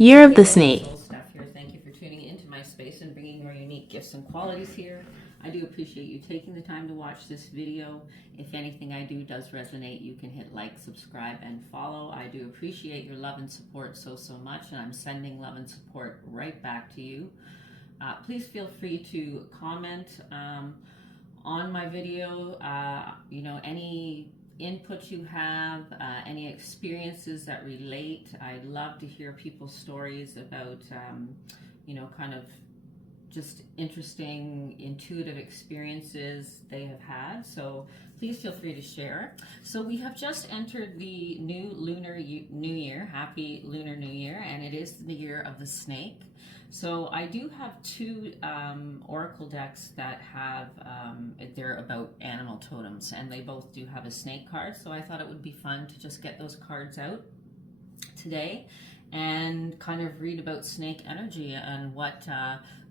Year of the Snake. Soul Stuff here. Thank you for tuning into my space and bringing your unique gifts and qualities here. I do appreciate you taking the time to watch this video. If anything I do does resonate, you can hit like, subscribe, and follow. I do appreciate your love and support so much, and I'm sending love and support right back to you. Please feel free to comment on my video, any input you have, any experiences that relate. I'd love to hear people's stories about, kind of just interesting, intuitive experiences they have had. So please feel free to share. So we have just entered the new Lunar New Year. Happy Lunar New Year, and it is the year of the snake. So I do have two oracle decks that have, they're about animal totems, and they both do have a snake card. So I thought it would be fun to just get those cards out today and kind of read about snake energy and what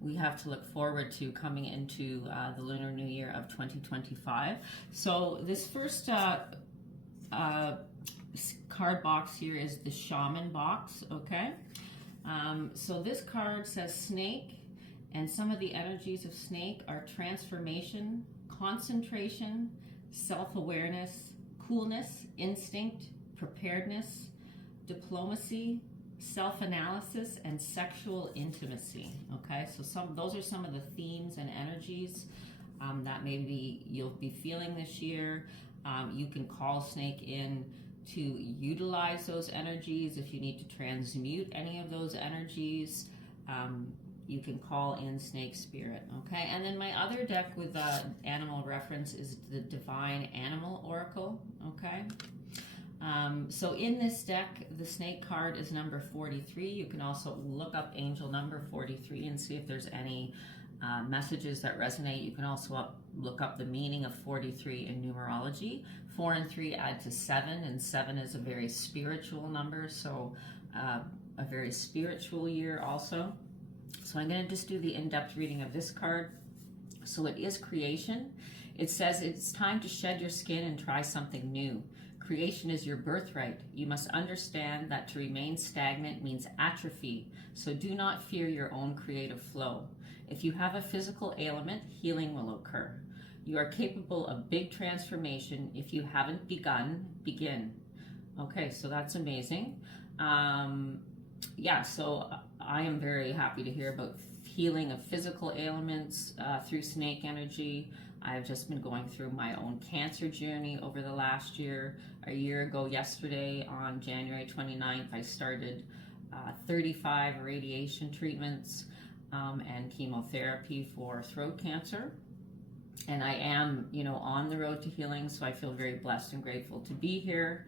we have to look forward to coming into the Lunar New Year of 2025. So this first card box here is the Shaman box, okay? So this card says snake, and some of the energies of snake are transformation, concentration, self-awareness, coolness, instinct, preparedness, diplomacy, self-analysis, and sexual intimacy. Okay, so those are some of the themes and energies that maybe you'll be feeling this year. You can call snake in to utilize those energies. If you need to transmute any of those energies, you can call in snake spirit. Okay, and then my other deck with animal reference is the Divine Animal Oracle. Okay. So in this deck, the snake card is number 43. You can also look up angel number 43 and see if there's any messages that resonate. You can also look up the meaning of 43 in numerology. 4 and 3 add to 7, and 7 is a very spiritual number, so a very spiritual year also. So I'm going to just do the in-depth reading of this card. So it is creation. It says it's time to shed your skin and try something new. Creation is your birthright. You must understand that to remain stagnant means atrophy, so do not fear your own creative flow. If you have a physical ailment, healing will occur. You are capable of big transformation. If you haven't begun, begin. Okay, so that's amazing. So I am very happy to hear about healing of physical ailments through snake energy. I've just been going through my own cancer journey over the last year. A year ago yesterday, on January 29th, I started 35 radiation treatments and chemotherapy for throat cancer. And I am, on the road to healing, so I feel very blessed and grateful to be here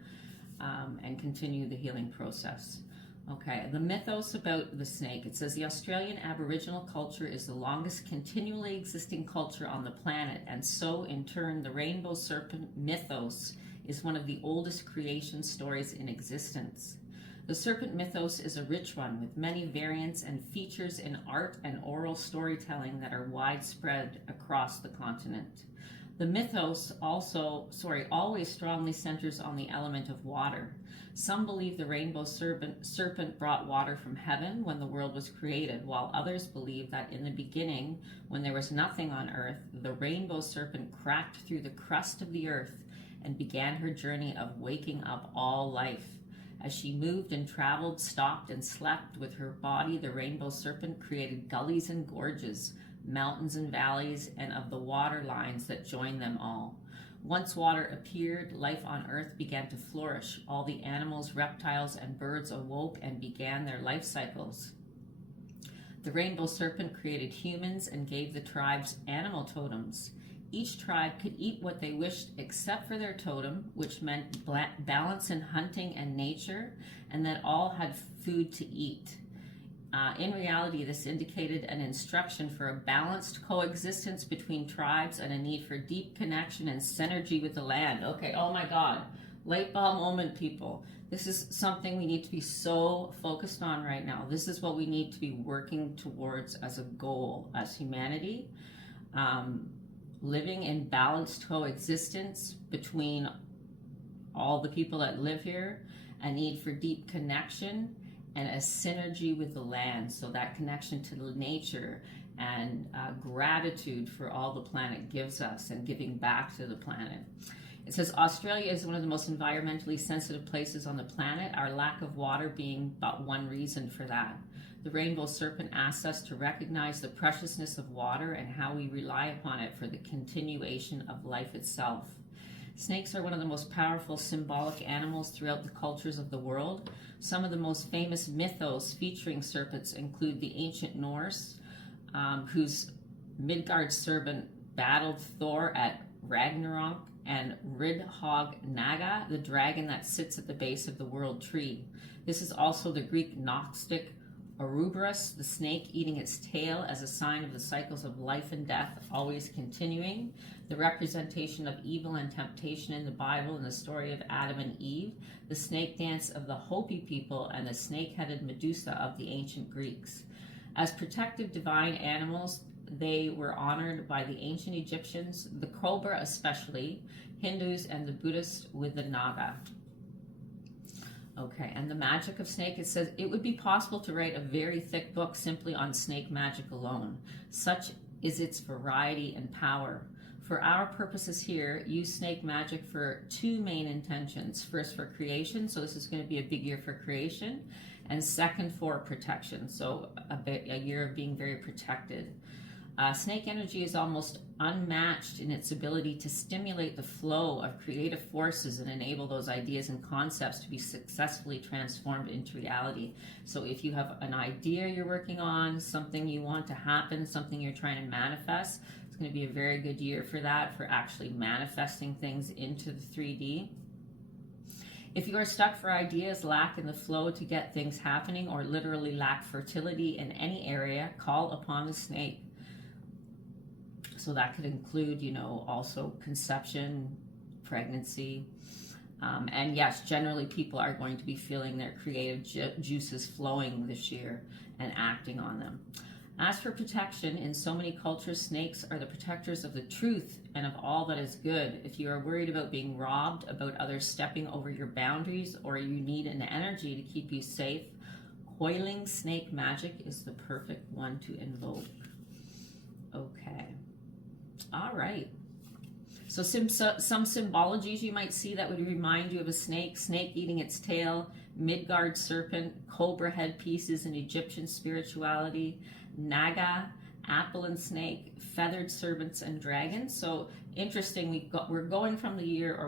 and continue the healing process. Okay, the mythos about the snake. It says the Australian Aboriginal culture is the longest continually existing culture on the planet, and so in turn the rainbow serpent mythos is one of the oldest creation stories in existence. The serpent mythos is a rich one with many variants and features in art and oral storytelling that are widespread across the continent. The mythos always strongly centers on the element of water. Some believe the rainbow serpent brought water from heaven when the world was created, while others believe that in the beginning, when there was nothing on earth, the rainbow serpent cracked through the crust of the earth and began her journey of waking up all life. As she moved and traveled, stopped and slept with her body, the rainbow serpent created gullies and gorges, mountains and valleys, and of the water lines that join them all. Once water appeared, life on earth began to flourish. All the animals, reptiles, and birds awoke and began their life cycles. The rainbow serpent created humans and gave the tribes animal totems. Each tribe could eat what they wished except for their totem, which meant balance in hunting and nature, and that all had food to eat. In reality, this indicated an instruction for a balanced coexistence between tribes and a need for deep connection and synergy with the land. Okay, oh my God, light bulb moment, people. This is something we need to be so focused on right now. This is what we need to be working towards as a goal as humanity. Living in balanced coexistence between all the people that live here, a need for deep connection, and a synergy with the land. So that connection to the nature and gratitude for all the planet gives us and giving back to the planet. It says Australia is one of the most environmentally sensitive places on the planet, our lack of water being but one reason for that. The rainbow serpent asks us to recognize the preciousness of water and how we rely upon it for the continuation of life itself. Snakes are one of the most powerful symbolic animals throughout the cultures of the world. Some of the most famous mythos featuring serpents include the ancient Norse, whose Midgard serpent battled Thor at Ragnarok, and Ridhog Naga, the dragon that sits at the base of the world tree. This is also the Greek Gnostic Ouroboros, the snake eating its tail as a sign of the cycles of life and death always continuing, the representation of evil and temptation in the Bible and the story of Adam and Eve, the snake dance of the Hopi people, and the snake-headed Medusa of the ancient Greeks. As protective divine animals, they were honored by the ancient Egyptians, the cobra especially, Hindus, and the Buddhists with the naga. Okay, and the magic of snake, it says, it would be possible to write a very thick book simply on snake magic alone. Such is its variety and power. For our purposes here, use snake magic for two main intentions. First, for creation, so this is going to be a big year for creation, and second, for protection, so a year of being very protected. Snake energy is almost unmatched in its ability to stimulate the flow of creative forces and enable those ideas and concepts to be successfully transformed into reality. So if you have an idea you're working on, something you want to happen, something you're trying to manifest, it's going to be a very good year for that, for actually manifesting things into the 3D. If you are stuck for ideas, lack in the flow to get things happening, or literally lack fertility in any area, call upon the snake. So that could include, also conception, pregnancy. And yes, generally people are going to be feeling their creative juices flowing this year and acting on them. As for protection, in so many cultures, snakes are the protectors of the truth and of all that is good. If you are worried about being robbed, about others stepping over your boundaries, or you need an energy to keep you safe, coiling snake magic is the perfect one to invoke. Okay. All right. So some symbologies you might see that would remind you of a snake eating its tail, Midgard serpent, cobra headpieces in Egyptian spirituality, Naga, apple and snake, feathered serpents and dragons. So interesting, we've gone from the year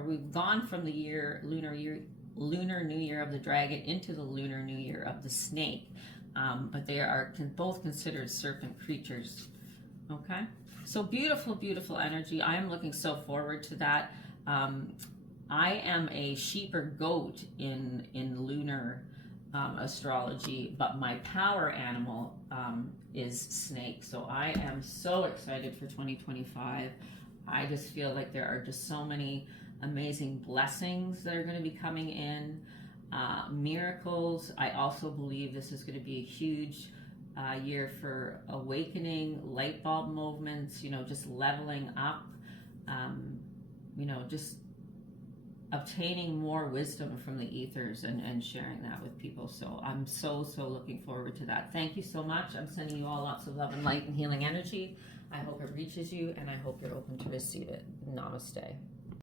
Lunar New Year of the dragon into the Lunar New Year of the snake. But they are both considered serpent creatures. Okay. So beautiful, beautiful energy. I am looking so forward to that. I am a sheep or goat in lunar astrology, but my power animal is snake. So I am so excited for 2025. I just feel like there are just so many amazing blessings that are going to be coming in, miracles. I also believe this is going to be a huge year for awakening, light bulb movements, just leveling up, just obtaining more wisdom from the ethers and sharing that with people. So I'm so looking forward to that. Thank you so much. I'm sending you all lots of love and light and healing energy. I hope it reaches you, and I hope you're open to receive it. Namaste.